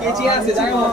KG আছে যাই হোক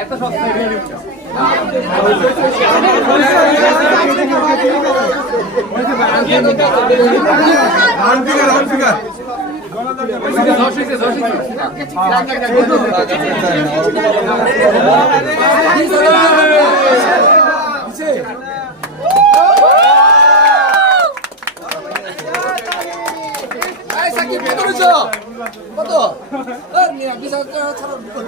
এত সস্তা দিয়ে 아이 새끼 빼돌리죠 맞다 아 미안 미사 차로 묶었